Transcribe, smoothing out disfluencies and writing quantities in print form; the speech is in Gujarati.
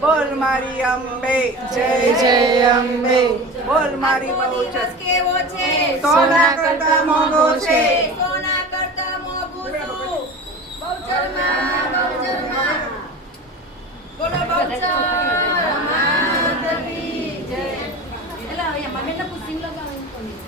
બોલ મારી અંબે જય જય અંબે બોલ મારી બહુચર કેવો છે સોના કરતા મોંઘો છે સોના કરતા મોંઘું છું બહુચરમાં બોલો બહુચર માતની જય એલા અહીંયા મને પૂછીને લગાવે કોની